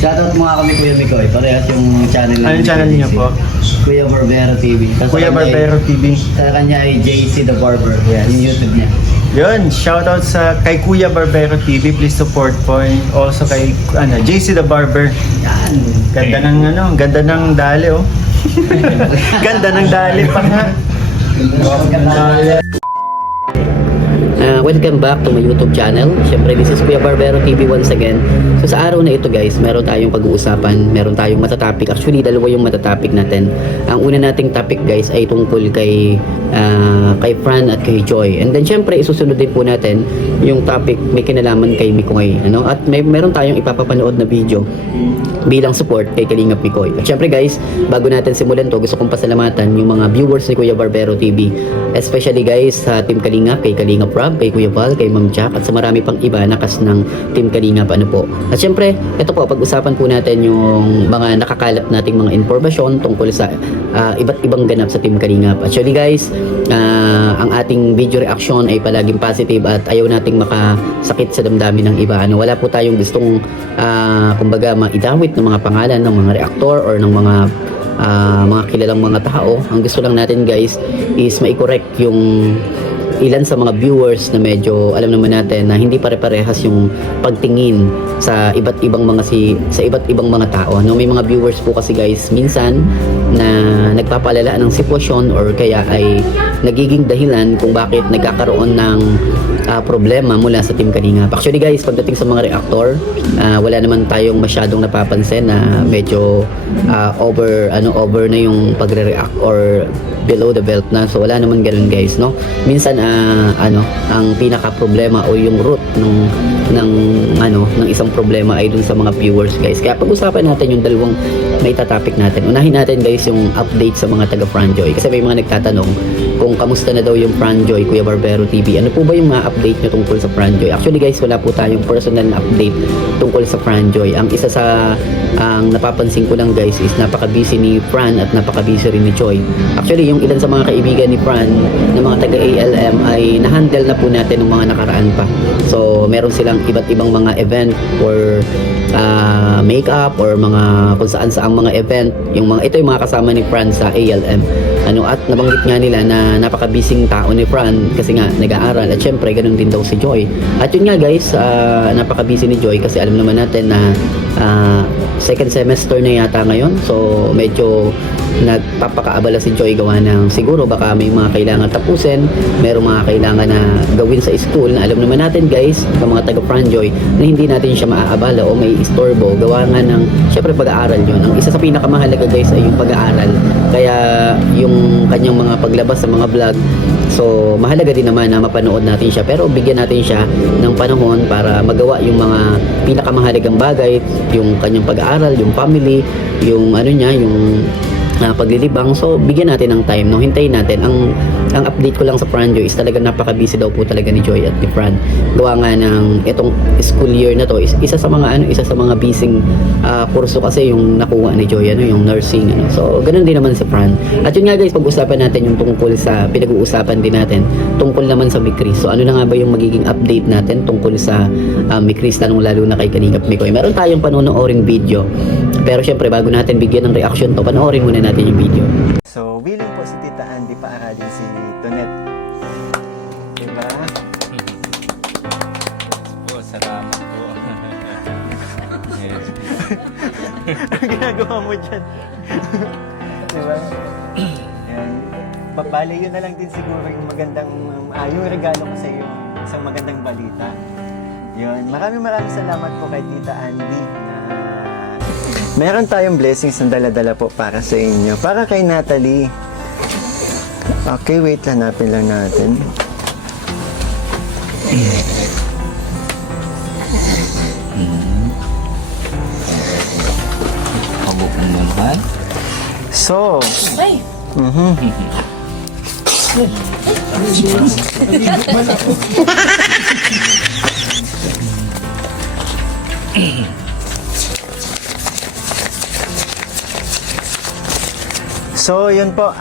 Shoutout mga kami Kuya Mikoy. Parehas yung channel niya. Anong channel niyo po? Kuya Barbero TV. Tapos Kuya sa kanya Barbero TV. Sa kanya ay JC the Barber. Yes. Yung YouTube niya. Yun, shoutout sa kay Kuya Barbero TV, please support po. And also kay JC the Barber. Yan. Ganda ng dali oh. Ganda ng dali pa nga. Welcome back to my YouTube channel. Siyempre, this is Kuya Barbero TV once again. So sa araw na ito guys, meron tayong pag-uusapan, meron tayong matatopic. Actually, dalawa yung matatopic natin. Ang una nating topic guys ay tungkol kay Fran at kay Joy. And then siyempre, isusunod din po natin yung topic may kinalaman kay Mikoy. Ano? At meron tayong ipapapanood na video bilang support kay Kalingap Mikoy. At syempre guys, bago natin simulan to, gusto kong pasalamatan yung mga viewers ni Kuya Barbero TV. Especially guys sa Team Kalingap, kay Kalingap Rob, kay Kuya Val, kay Ma'am Jack, at sa marami pang iba nakas ng Team Kalingap. Ano po. At syempre, ito po, pag-usapan po natin yung mga nakakalap nating mga informasyon tungkol sa iba't ibang ganap sa Team Kalingap. Actually guys, ang ating video reaction ay palaging positive at ayaw nating makasakit sa damdamin ng iba. Ano, wala po tayong gustong kumbaga maidawit ng mga pangalan ng mga reaktor or ng mga kilalang mga tao. Ang gusto lang natin guys is mai-correct yung ilan sa mga viewers na medyo alam naman natin na hindi pare-parehas yung pagtingin sa iba't ibang mga tao. No, may mga viewers po kasi guys minsan na nagpapalala ng sitwasyon or kaya ay nagiging dahilan kung bakit nagkakaroon ng problema mula sa Team Kalingap. Actually guys, pagdating sa mga reactor, wala naman tayong masyadong napapansin na medyo over na yung pagre-react or below the belt na. So wala naman ganoon guys, no? Minsan ang pinaka problema o yung root ng isang problema ay dun sa mga viewers guys. Kaya pag-usapan natin yung dalawang may topic natin. Unahin natin guys yung update sa mga taga Franjoy kasi may mga nagtatanong kung kamusta na daw yung Franjoy, Kuya Barbero TV. Ano po ba yung mga update nyo tungkol sa Franjoy? Actually guys, wala po tayong personal na update tungkol sa Franjoy. Ang isa sa ang napapansin ko lang guys is napaka-busy ni Fran at napaka-busy rin ni Joy. Actually, yung ilan sa mga kaibigan ni Fran na mga taga ALM ay na-handle na po natin ng mga nakaraan pa. So, meron silang iba't ibang mga event or makeup or mga kung saan saang mga event. Ito yung mga kasama ni Fran sa ALM. At nabanggit nga nila na napaka-busy tao ni Fran kasi nga nag-aaral at syempre ganun din daw si Joy. At yun nga guys, napaka-busy ni Joy kasi alam naman natin na second semester na yata ngayon. So medyo nagpapakaabala si Joy gawa ng siguro baka may mga kailangan tapusin, merong mga kailangan na gawin sa school na alam naman natin guys, sa mga taga Franjoy na hindi natin siya maaabala o may istorbo gawa nga ng syempre pag-aaral yun. Ang isa sa pinakamahalaga guys ay yung pag-aaral. Kaya yung kanyang mga paglabas sa mga vlog, so mahalaga din naman na mapanood natin siya pero bigyan natin siya ng panahon para magawa yung mga pinakamahalagang bagay, yung kanyang pag-aaral, yung family, yung yung paglilibang. So bigyan natin ng time, no? Hintayin natin. Ang update ko lang sa Franjoy is talaga napaka-busy daw po talaga ni Joy at ni Fran. Gawa nga ng itong school year na to is isa sa mga busy kurso kasi yung nakuha ni Joy, yung nursing, So ganoon din naman si Fran. At yun nga guys, pag-usapan natin yung tungkol sa pinag-uusapan din natin tungkol naman sa Mikris. So ano na nga ba yung magiging update natin tungkol sa Mikris, lalo na kay Kalingap Mikoy. Meron tayong panonooring video. Pero syempre bago natin bigyan ng reaction to, panoorin muna natin yung video. So, willing po si Tita Andy paaralin si Tonet. Diba? Po, salamat po. Ang ginagawa mo dyan? Diba? Yan. Papalayo na lang din siguro yung magandang, yung regalo ko sa iyo, isang magandang balita. Yun. Maraming salamat po kay Tita Andy na meron tayong blessings na dala-dala po para sa inyo. Para kay Natalie. Okay, wait. Hanapin lang natin. Pabukong naman. So, So, yun po,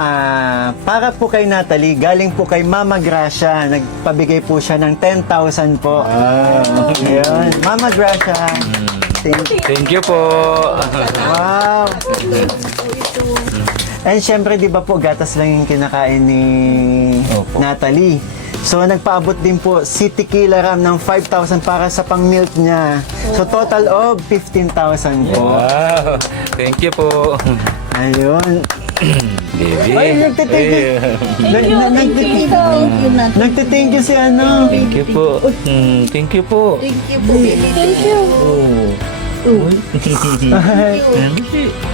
para po kay Natalie, galing po kay Mama Gracia, nagpabigay po siya ng 10,000 po. Yun, Mama Gracia. Thank you po. Wow! And syempre, di ba po, gatas lang yung kinakain ni Opo. Natalie. So, nagpaabot din po si Tequila Ram ng 5,000 para sa pang-milk niya. So, total of 15,000 po. Wow. Thank you po. Ayun. Baby. Ay, nagtithank you. Nagtithank you si ano. Thank you po. Thank you po.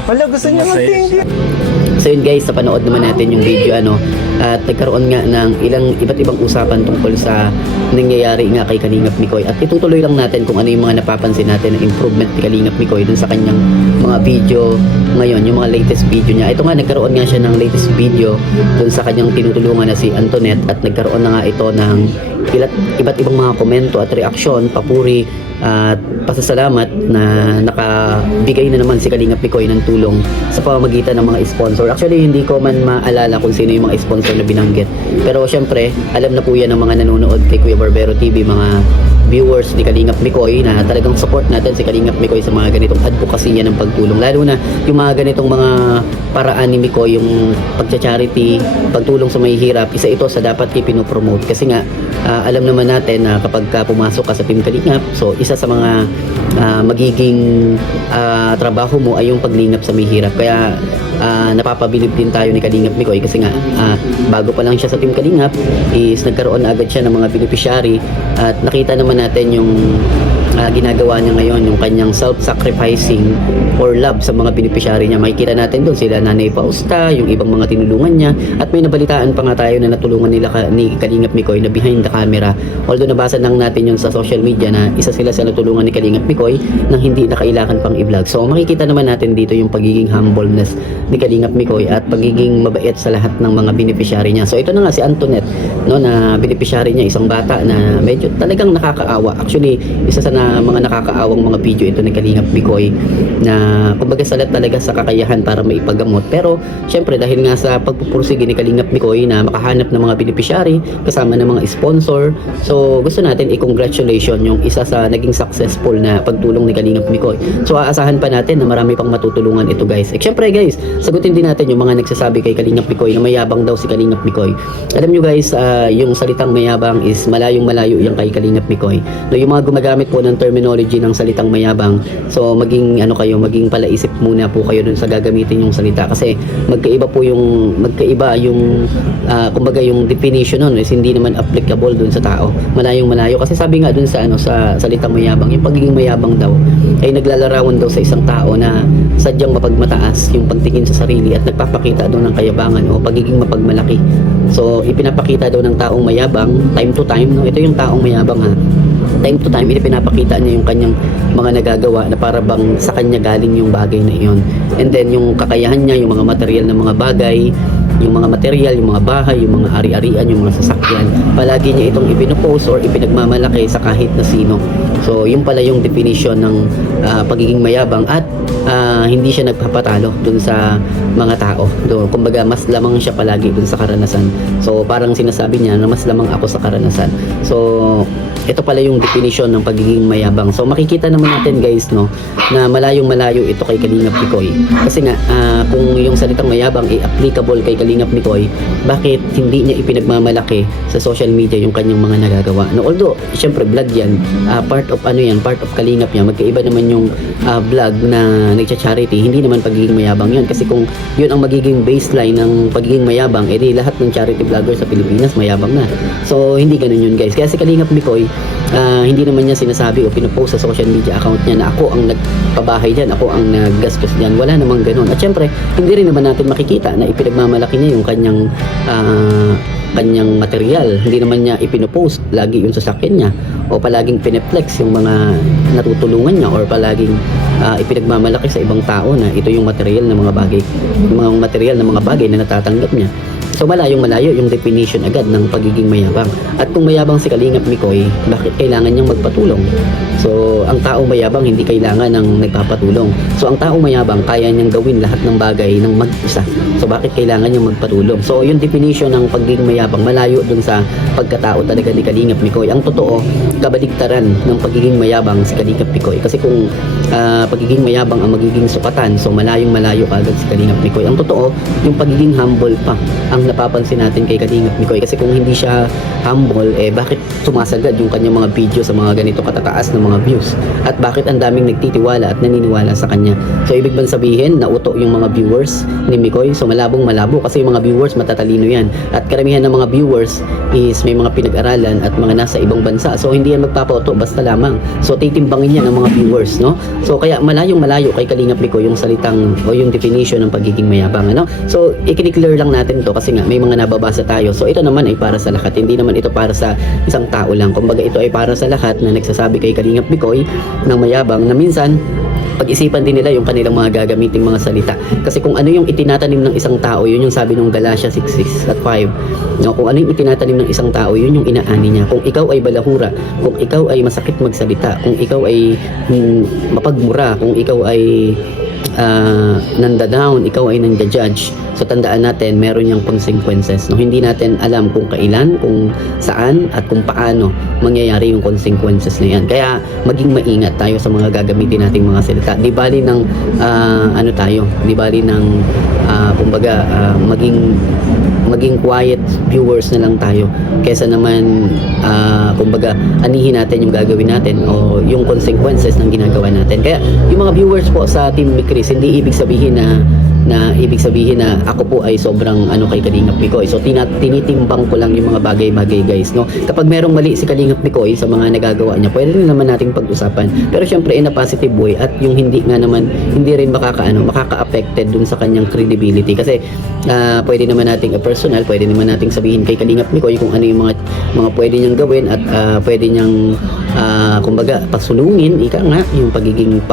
Wala, gusto niya mag-thank you. So yun guys, napanood naman natin yung video at nagkaroon nga ng iba't ibang usapan tungkol sa nangyayari nga kay Kalingap Mikoy, at itutuloy lang natin kung ano yung mga napapansin natin na improvement ni Kalingap Mikoy dun sa kanyang mga video ngayon, yung mga latest video niya. Ito nga, nagkaroon nga siya ng latest video dun sa kanyang tinutulungan na si Antoinette, at nagkaroon na nga ito ng iba't ibang mga komento at reaksyon, papuri at pasasalamat na nakabigay na naman si Kalingap Mikoy ng tulong sa pamamagitan ng mga sponsor. Actually, hindi ko man maalala kung sino yung mga sponsor na binanggit. Pero syempre, alam na po yan ng mga nanonood kay Kuya Barbero TV, mga viewers ni Kalingap Mikoy, na talagang support natin si Kalingap Mikoy sa mga ganitong advocacy ng pagtulong. Lalo na yung mga ganitong mga paraan ni Mikoy, yung pagcha-charity, pagtulong sa may hirap, isa ito sa dapat ipinopromote. Kasi nga, alam naman natin na kapag pumasok ka sa Team Kalingap, so isa sa mga magiging trabaho mo ay yung paglingap sa may hirap. Kaya napapabilib din tayo ni Kalingap Mikoy kasi nga bago pa lang siya sa Team Kalingap is nagkaroon na agad siya ng mga beneficiary, at nakita naman natin yung ginagawa niya ngayon, yung kanyang self-sacrificing for love sa mga beneficiary niya. Makikita natin doon sila Nanay Pausta, yung ibang mga tinulungan niya, at may nabalitaan pa nga tayo na natulungan nila ni Kalingap Mikoy na behind the camera. Although nabasa lang natin yun sa social media na isa sila sa natulungan ni Kalingap Mikoy nang hindi na kailangan pang i-vlog. So makikita naman natin dito yung pagiging humbleness ni Kalingap Mikoy at pagiging mabait sa lahat ng mga beneficiary niya. So ito na nga si Antoinette, no, na beneficiary niya, isang bata na medyo talagang nakakaawa. Actually, isa sa mga nakakaawang mga video ito ni Kalingap Mikoy, na kumbaga salat talaga sa kakayahan para maipagamot. Pero syempre, dahil nga sa pagpupursige ni Kalingap Mikoy na makahanap ng mga beneficiary kasama ng mga sponsor, so gusto natin i-congratulation yung isa sa naging successful na pagtulong ni Kalingap Mikoy. So aasahan pa natin na marami pang matutulungan ito guys. Syempre guys, sagutin din natin yung mga nagsasabi kay Kalingap Mikoy na mayabang daw si Kalingap Mikoy. Alam nyo guys, yung salitang mayabang is malayong malayo yung kay Kalingap Mikoy. No, yung mga gumagamit po ng terminology ng salitang mayabang, so maging maging palaisip muna po kayo dun sa gagamitin yung salita, kasi magkaiba kumbaga yung definition nun is hindi naman applicable dun sa tao. Malayong malayo kasi sabi nga dun sa sa salitang mayabang, yung pagiging mayabang daw ay naglalarawan daw sa isang tao na sadyang mapagmataas yung pagtingin sa sarili at nagpapakita daw ng kayabangan o pagiging mapagmalaki. So ipinapakita daw ng taong mayabang time to time, no? Ito yung taong mayabang ha. Time to time, pinapakita niya yung kanyang mga nagagawa na para bang sa kanya galing yung bagay na iyon. And then yung kakayahan niya, yung mga material na mga bagay, yung mga material, yung mga bahay, yung mga ari-arian, yung mga sasakyan, palagi niya itong ipinopost or ipinagmamalaki sa kahit na sino. So yun pala yung definition ng pagiging mayabang, at hindi siya nagpapatalo dun sa mga tao. Kumbaga mas lamang siya palagi dun sa karanasan. So parang sinasabi niya na mas lamang ako sa karanasan. So ito pala yung definition ng pagiging mayabang. So makikita naman natin guys, no, na malayong malayo ito kay Kalingap Mikoy. Kasi nga kung yung salitang mayabang ay applicable kay Kalingap Mikoy, bakit hindi niya ipinagmamalaki sa social media yung kanyang mga nagagawa? No, although syempre vlog yan, part of part of Kalingap niya. Magkaiba naman yung vlog na nagcha-charity, hindi naman pagiging mayabang yun. Kasi kung yun ang magiging baseline ng pagiging mayabang, edi lahat ng charity vlogger sa Pilipinas mayabang na. So hindi ganun yun guys. Kaya si Kalingap Mikoy, hindi naman niya sinasabi o pinopost sa social media account niya na ako ang nagpabahay dyan, ako ang naggastos dyan. Wala namang ganun. At syempre, hindi rin naman natin makikita na ipinagmamalaki niya yung kanyang material. Hindi naman niya ipinopost lagi yung sasakyan niya, o palaging pineflex yung mga natutulungan niya, or palaging ipinagmamalaki sa ibang tao na ito yung material ng mga bagay, na natatanggap niya. So malayong malayo yung definition agad ng pagiging mayabang. At kung mayabang si Kalingap Mikoy, bakit kailangan niyang magpatulong? So So, ang tao mayabang hindi kailangan ng nagpapatulong. So, ang tao mayabang kaya niyang gawin lahat ng bagay ng mag-isa. So, bakit kailangan niyang magpatulong? So, yung definition ng pagiging mayabang malayo dun sa pagkatao talaga ni Kalingap Mikoy. Ang totoo, kabaligtaran ng pagiging mayabang si Kalingap Mikoy. Kasi kung pagiging mayabang ang magiging sukatan, so malayong malayo kagad si Kalingap Mikoy. Ang totoo, yung pagiging humble pa ang napapansin natin kay Kalingap Mikoy. Kasi kung hindi siya humble, bakit sumasagad yung kanyang mga video sa mga ganito katataas na mga views? At bakit ang daming nagtitiwala at naniniwala sa kanya? So, ibig bang sabihin, nauto yung mga viewers ni Mikoy? So, malabong malabo kasi yung mga viewers matatalino yan. At karamihan ng mga viewers is may mga pinag-aralan at mga nasa ibang bansa. So, hindi yan magpapauto basta lamang. So, titimbangin yan ng mga viewers, no? So, kaya malayong malayo kay Kalingap Mikoy yung salitang o yung definition ng pagiging mayabang, ano? So, i-clear lang natin to kasi nga may mga nababasa tayo. So, ito naman ay para sa lahat. Hindi naman ito para sa isang tao lang. Kumbaga, ito ay para sa lahat na nagsasabi kay Kalingap Mikoy ng mayabang na minsan pag-isipan din nila yung kanilang mga gagamiting mga salita. Kasi kung ano yung itinatanim ng isang tao, yun yung sabi ng Galatia 6:6 at 5. No, kung ano yung itinatanim ng isang tao, yun yung inaani niya. Kung ikaw ay balahura, kung ikaw ay masakit magsalita, kung ikaw ay mapagmura, kung ikaw ay nanda-down, ikaw ay nanda-judge. So tandaan natin, meron yung consequences. No? Hindi natin alam kung kailan, kung saan, at kung paano mangyayari yung consequences na yan. Kaya maging maingat tayo sa mga gagamitin nating mga salita. Di bali ng di bali ng kumbaga maging quiet viewers na lang tayo kaysa naman kumbaga anihin natin yung gagawin natin o yung consequences ng ginagawa natin. Kaya yung mga viewers po sa Team Mikris, hindi ibig sabihin na ako po ay sobrang kay Kalingap Mikoy. So tinitimbang ko lang yung mga bagay-bagay, guys, no. Kapag merong mali si Kalingap Mikoy sa mga nagagawa niya, pwede rin naman nating pag-usapan. Pero syempre in a positive way at yung hindi rin makaka-affected dun sa kanyang credibility kasi pwede naman nating personal, pwede naman nating sabihin kay Kalingap Mikoy kung ano yung mga pwede niyang gawin at pwede niyang kumbaga pasulungin, yung pagiging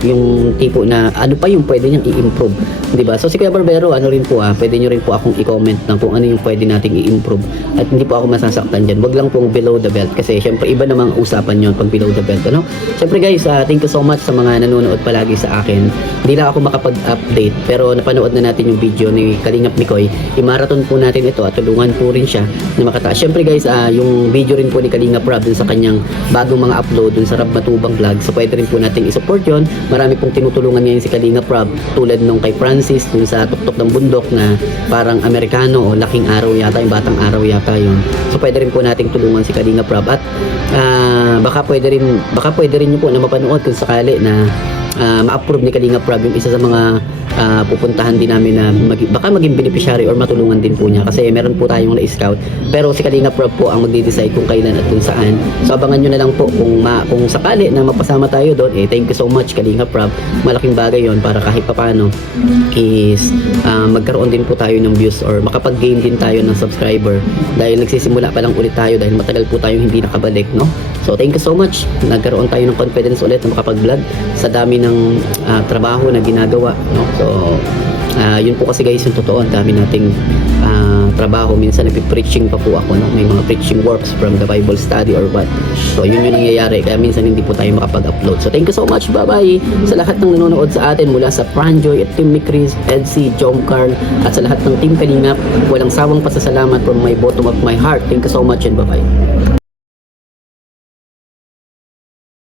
yung tipo na ano pa yung pwede niyang i-improve, diba? So si Kuya Barbero, pwede nyo rin po akong i-comment ng kung ano yung pwede nating i-improve at hindi po ako masasaktan dyan. Wag lang pong below the belt kasi syempre iba namang usapan yon pag below the belt, ano? Syempre guys, thank you so much sa mga nanonood palagi sa akin. Hindi lang ako makapag-update pero napanood na natin yung video ni Kalingap Mikoy. I-marathon po natin ito at tulungan po rin siya na makataas. Syempre guys, yung video rin po ni Kalingap Rob dun sa kanyang bagong mga upload dun sa Rob Matubang Vlog, so pwede rin po natin i-support yon. Marami pong tinutulungan ngayon si Kalingap Rob tulad nung kay Francis dun sa Tuktok ng Bundok na parang Amerikano o Laking Araw yata, yung Batang Araw yata yun. So pwede rin po nating tulungan si Kalingap Rob at baka pwede rin nyo po na mapanood kung sakali na ma-approve ni Kalingap Rob yung isa sa mga pupuntahan din namin na baka maging beneficiary or matulungan din po niya kasi meron po tayong na-scout pero si Kalingap Rob po ang magde-decide kung kailan at kung saan. So abangan nyo na lang po kung sakali na mapasama tayo doon. Thank you so much Kalingap Rob, malaking bagay yon para kahit papano is magkaroon din po tayo ng views or makapag-gain din tayo ng subscriber dahil nagsisimula pa lang ulit tayo dahil matagal po tayong hindi nakabalik, no? So thank you so much, nagkaroon tayo ng confidence ulit na makapag-vlog sa dami ng trabaho na ginagawa, no? So yun po kasi guys yung totoo, ang dami nating trabaho. Minsan nagpi-preaching pa po ako, no? May mga preaching works from the Bible study or what. So yun yung nangyayari kaya minsan hindi po tayo makapag-upload. So thank you so much, bye bye sa lahat ng nanonood sa atin mula sa Franjoy at Team Mikris, Edsy, Jom Carl at sa lahat ng Team Kalingap. Walang sawang pasasalamat from my bottom of my heart. Thank you so much and bye bye.